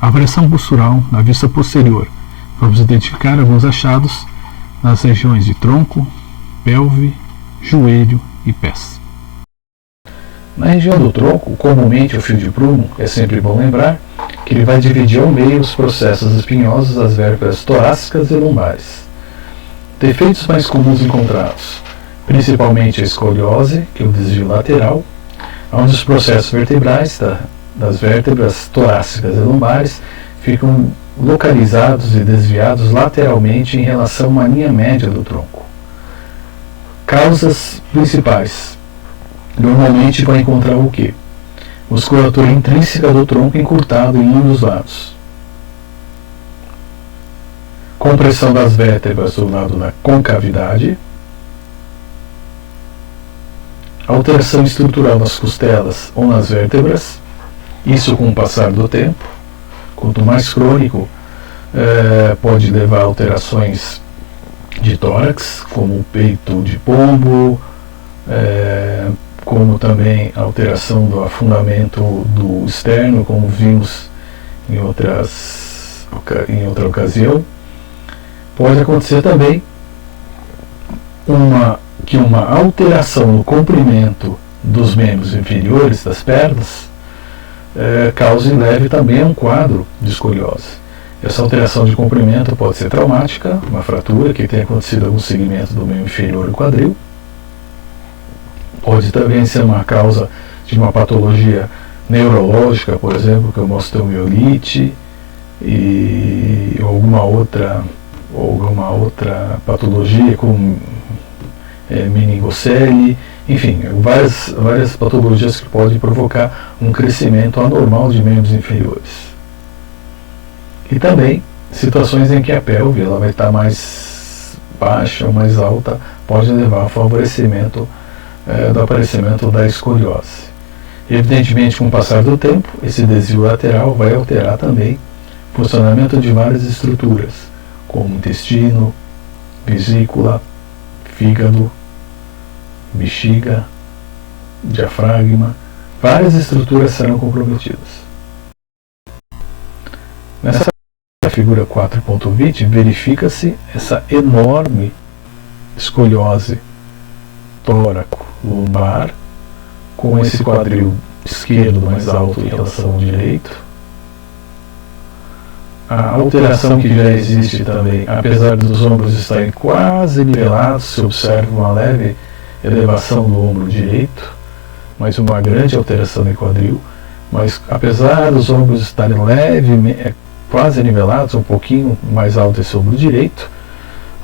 Avaliação postural na vista posterior. Vamos identificar alguns achados nas regiões de tronco, pelve, joelho e pés. Na região do tronco, comumente o fio de prumo, é sempre bom lembrar que ele vai dividir ao meio os processos espinhosos das vértebras torácicas e lombares. Defeitos mais comuns encontrados, principalmente a escoliose, que é o desvio lateral, onde os processos vertebrais das vértebras torácicas e lombares ficam localizados e desviados lateralmente em relação à linha média do tronco. Causas principais. Normalmente vai encontrar o quê? Musculatura intrínseca do tronco encurtado em um dos lados. Compressão das vértebras do lado da concavidade. Alteração estrutural nas costelas ou nas vértebras. Isso com o passar do tempo. Quanto mais crônico, pode levar a alterações de tórax, como o peito de pombo, como também a alteração do afundamento do externo, como vimos em outra ocasião. Pode acontecer também que uma alteração no comprimento dos membros inferiores das pernas cause e leve também a um quadro de escoliose. Essa alteração de comprimento pode ser traumática, uma fratura que tenha acontecido em algum segmento do membro inferior do quadril. Pode também ser uma causa de uma patologia neurológica, por exemplo, como osteomielite e alguma outra patologia como meningocele, enfim, várias patologias que podem provocar um crescimento anormal de membros inferiores. E também situações em que a pelve ela vai estar mais baixa ou mais alta, pode levar ao favorecimento do aparecimento da escoliose. Evidentemente, com o passar do tempo, esse desvio lateral vai alterar também o funcionamento de várias estruturas, como intestino, vesícula, fígado, bexiga, diafragma. Várias estruturas serão comprometidas. Nessa figura 4.20, verifica-se essa enorme escoliose tóraco-lombar, com esse quadril esquerdo mais alto em relação ao direito. A alteração que já existe também, apesar dos ombros estarem quase nivelados, se observa uma leve elevação do ombro direito, mas uma grande alteração no quadril. Mas apesar dos ombros estarem quase nivelados, um pouquinho mais alto esse ombro direito,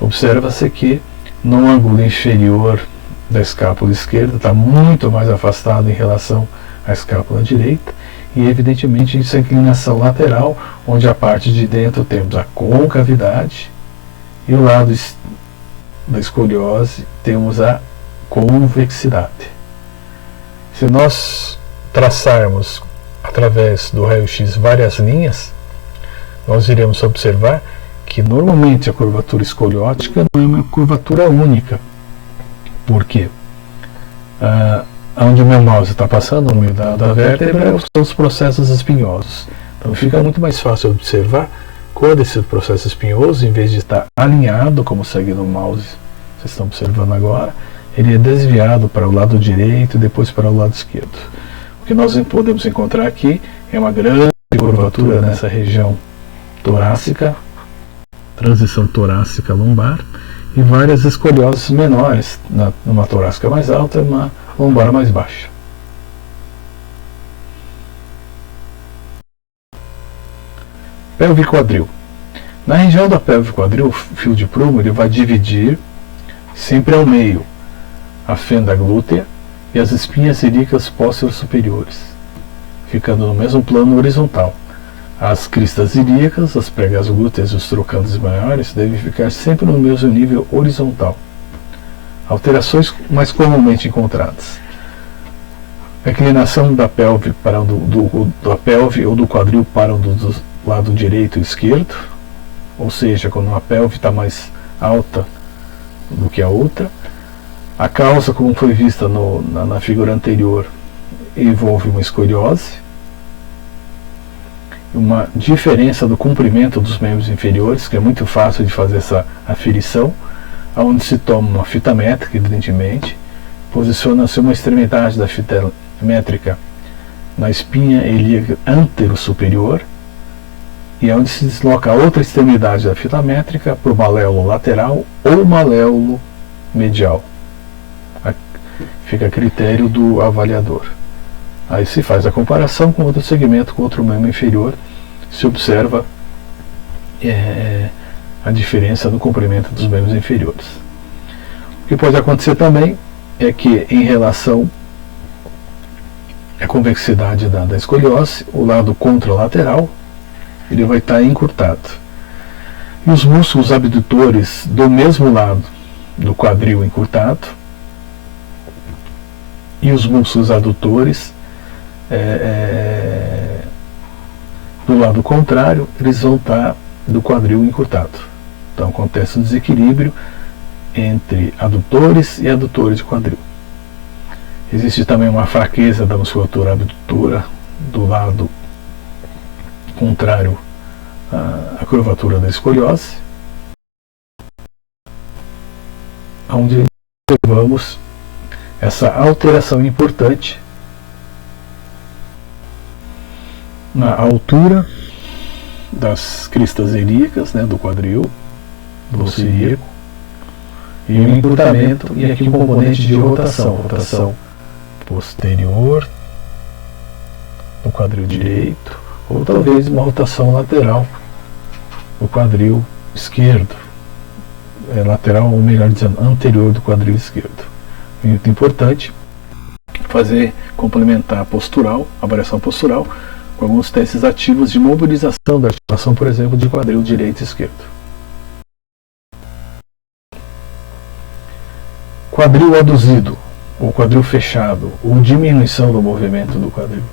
observa-se que no ângulo inferior da escápula esquerda está muito mais afastado em relação à escápula direita, e evidentemente essa inclinação lateral, onde a parte de dentro temos a concavidade e o lado da escoliose temos a convexidade. Se nós traçarmos através do raio-x várias linhas, nós iremos observar que normalmente a curvatura escoliótica não é uma curvatura única. Por quê? Onde o meu mouse está passando, no meio da vértebra, são os processos espinhosos. Então fica muito mais fácil observar quando esse processo espinhoso, em vez de estar alinhado, como segue no mouse, vocês estão observando agora, ele é desviado para o lado direito e depois para o lado esquerdo. O que nós podemos encontrar aqui é uma grande curvatura nessa região torácica, transição torácica lombar, e várias escolioses menores, numa torácica mais alta e uma lombar mais baixa. Pelve e quadril. Na região da pelve e quadril, o fio de prumo ele vai dividir sempre ao meio a fenda glútea e as espinhas ilíacas posteriores superiores, ficando no mesmo plano horizontal. As cristas ilíacas, as pregas glúteas e os trocânteres maiores devem ficar sempre no mesmo nível horizontal. Alterações mais comumente encontradas: a inclinação da pelve da pelve ou do quadril para o do lado direito e esquerdo, ou seja, quando uma pelve está mais alta do que a outra. A causa, como foi vista na figura anterior, envolve uma escoliose. uma diferença do comprimento dos membros inferiores, que é muito fácil de fazer essa aferição, onde se toma uma fita métrica, evidentemente, posiciona-se uma extremidade da fita métrica na espinha ilíaca antero-superior, e é onde se desloca a outra extremidade da fita métrica para o maléolo lateral ou maléolo medial. Fica a critério do avaliador. Aí se faz a comparação com outro segmento, com outro membro inferior, se observa a diferença no comprimento dos membros inferiores. O que pode acontecer também é que, em relação à convexidade da escoliose, o lado contralateral ele vai estar encurtado. E os músculos abdutores do mesmo lado do quadril encurtado, e os músculos adutores do lado contrário, eles vão estar do quadril encurtado. Então acontece um desequilíbrio entre adutores e adutores de quadril. Existe também uma fraqueza da musculatura abdutora do lado contrário à curvatura da escoliose, onde observamos essa alteração importante na altura das cristas ilíacas, do quadril, do osso ilíaco, e o encurtamento, e aqui um componente de rotação posterior do quadril direito, ou talvez uma rotação lateral do quadril esquerdo, lateral, ou melhor dizendo, anterior do quadril esquerdo. Muito importante complementar a variação postural, com alguns testes ativos de mobilização da articulação, por exemplo, de quadril direito e esquerdo. Quadril aduzido, ou quadril fechado, ou diminuição do movimento do quadril,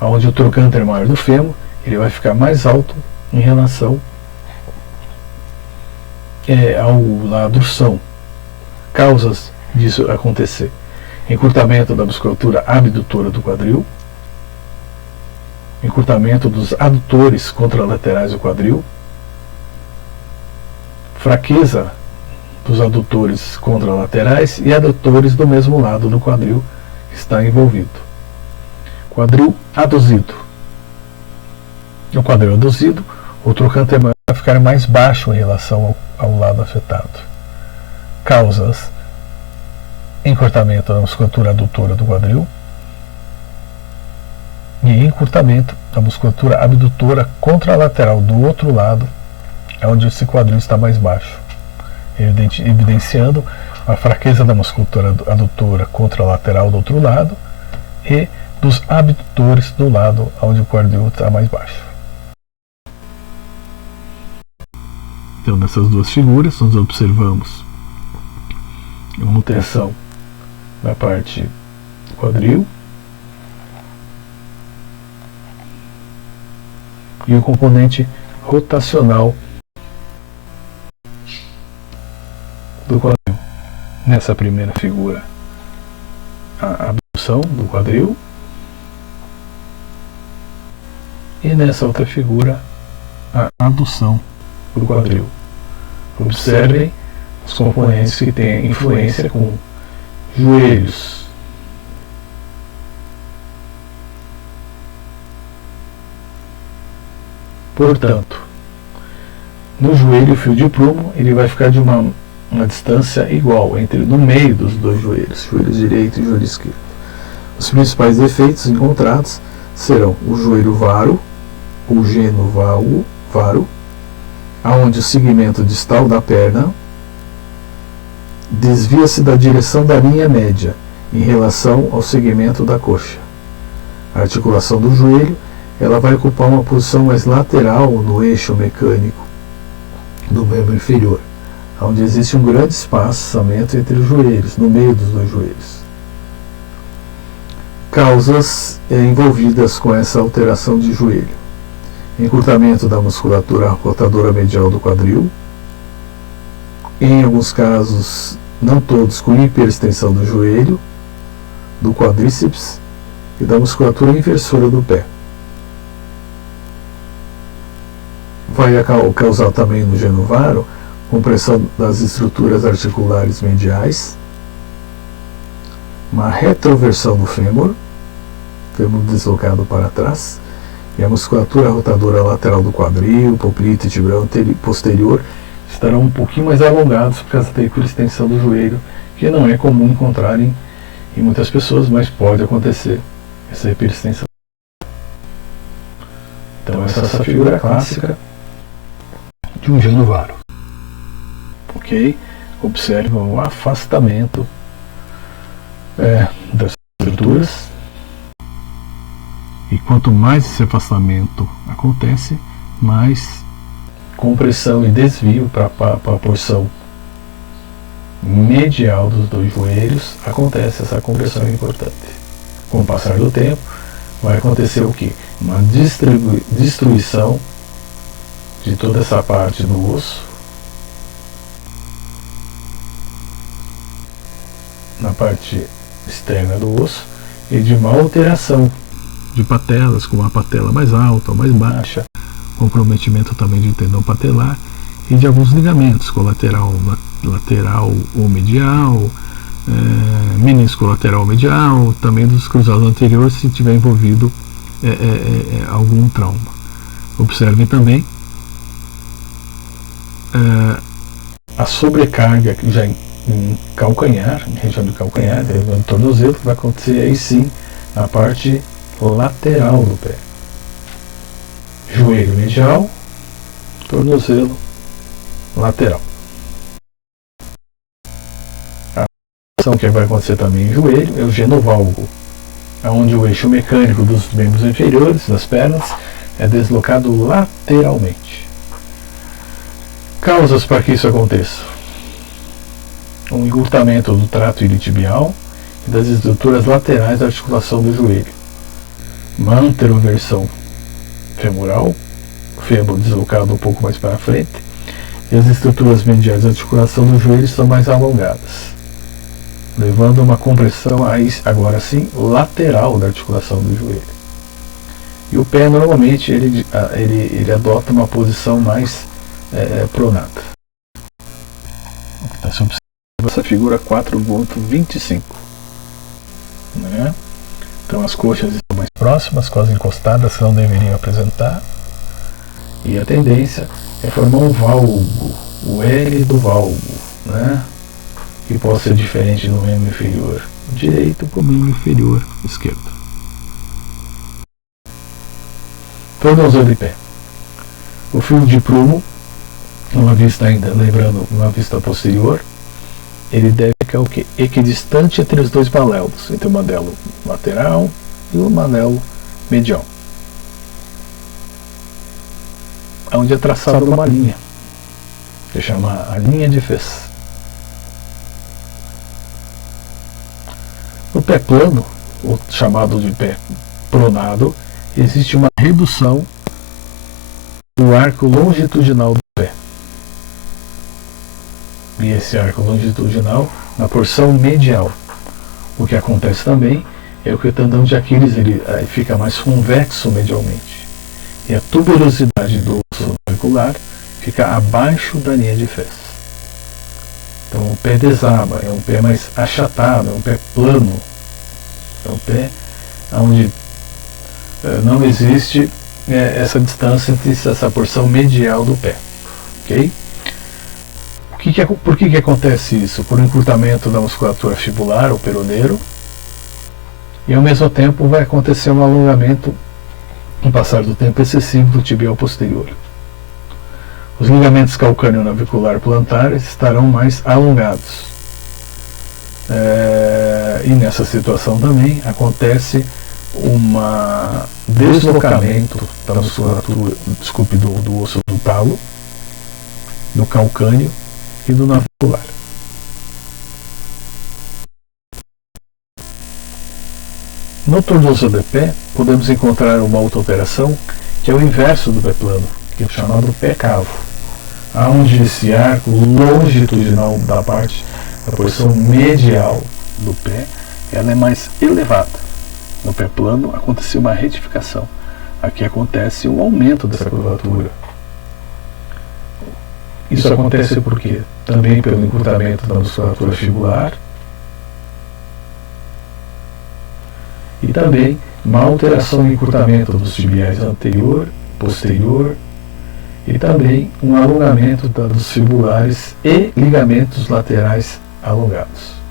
onde o trocânter maior do fêmur ele vai ficar mais alto em relação à abdução. Causas disso acontecer: encurtamento da musculatura abdutora do quadril, encurtamento dos adutores contralaterais do quadril, fraqueza dos adutores contralaterais e adutores do mesmo lado do quadril que está envolvido. Quadril aduzido. No quadril aduzido, o trocânter vai ficar mais baixo em relação ao lado afetado. Causas: encurtamento da musculatura adutora do quadril e encurtamento da musculatura abdutora contralateral do outro lado, onde esse quadril está mais baixo, evidenciando a fraqueza da musculatura adutora contralateral do outro lado e dos abdutores do lado onde o quadril está mais baixo. Então, nessas duas figuras, nós observamos uma alteração na parte do quadril e o componente rotacional do quadril. Nessa primeira figura, a abdução do quadril, e nessa outra figura, a adução do quadril. Observem os componentes que têm influência com joelhos, portanto, no joelho o fio de prumo ele vai ficar de uma distância igual no meio dos dois joelhos, joelho direito e joelho esquerdo. Os principais defeitos encontrados serão o joelho varo, o geno varo, aonde o segmento distal da perna desvia-se da direção da linha média em relação ao segmento da coxa. A articulação do joelho ela vai ocupar uma posição mais lateral no eixo mecânico do membro inferior, onde existe um grande espaçamento entre os joelhos, no meio dos dois joelhos. Causas envolvidas com essa alteração de joelho: encurtamento da musculatura rotadora medial do quadril, em alguns casos, não todos, com hiperextensão do joelho, do quadríceps e da musculatura inversora do pé. vai causar também no genuvaro compressão das estruturas articulares mediais, uma retroversão do fêmur deslocado para trás, e a musculatura rotadora lateral do quadril, poplite e tibial posterior estarão um pouquinho mais alongados por causa da hiperextensão do joelho, que não é comum encontrar em muitas pessoas, mas pode acontecer essa hiperextensão. Então essa é essa figura clássica de um genuvaro. Ok? Observa o afastamento das estruturas, e quanto mais esse afastamento acontece, mais compressão e desvio para a porção medial dos dois joelhos acontece. Essa compressão é importante. Com o passar do tempo, vai acontecer o que? Uma destruição de toda essa parte do osso, na parte externa do osso, e de uma alteração de patelas, com uma patela mais alta ou mais baixa, comprometimento também de tendão patelar e de alguns ligamentos, colateral lateral ou medial, menisco lateral medial, também dos cruzados anteriores se tiver envolvido algum trauma. Observem também a sobrecarga que já em calcanhar, em região do calcanhar, no tornozelo, que vai acontecer aí sim na parte lateral do pé. Joelho medial, tornozelo lateral. A ação que vai acontecer também em joelho é o genovalgo, onde o eixo mecânico dos membros inferiores, das pernas, é deslocado lateralmente. Causas para que isso aconteça: um encurtamento do trato iliotibial e das estruturas laterais da articulação do joelho, uma anteroversão femoral, o fêmur deslocado um pouco mais para frente, e as estruturas mediais da articulação do joelho estão mais alongadas, levando a uma compressão agora sim lateral da articulação do joelho. E o pé normalmente ele adota uma posição mais pronata. Então, se observa essa figura 4.25, né? Então as coxas estão mais próximas, com as encostadas que não deveriam apresentar, e a tendência é formar um valgo, o L do valgo, né? Que pode ser diferente do membro inferior direito para o membro inferior esquerdo. Tornozelo de pé. O fio de prumo, uma vista ainda, lembrando, uma vista posterior, ele deve ficar o quê? Equidistante entre os dois maléolos, entre o manelo lateral e o manelo medial, onde é traçada uma linha, que chama a linha de Fez. No pé plano, ou chamado de pé pronado, existe uma redução do arco longitudinal do pé. E esse arco longitudinal na porção medial. O que acontece também é que o tendão de Aquiles ele fica mais convexo medialmente. E a tuberosidade do osso auricular fica abaixo da linha de Fez. Então o pé desaba, é um pé mais achatado, é um pé plano. É um pé onde não existe essa distância entre essa porção medial do pé. Ok? Por que acontece isso? Por encurtamento da musculatura fibular, ou peroneiro, e ao mesmo tempo vai acontecer um alongamento, com o passar do tempo excessivo, do tibial posterior. Os ligamentos calcâneo-navicular plantares estarão mais alongados. E nessa situação também acontece um deslocamento da musculatura, do osso do talo, do calcâneo e do navicular. No tornozelo de pé, podemos encontrar uma outra alteração, que é o inverso do pé plano, que é chamado pé cavo, onde esse arco longitudinal da parte da porção medial do pé, ela é mais elevada. No pé plano aconteceu uma retificação. Aqui acontece um aumento dessa curvatura. Isso acontece por quê? Também pelo encurtamento da musculatura fibular e também uma alteração no encurtamento dos tibiais anterior, posterior e também um alongamento dos fibulares e ligamentos laterais alongados.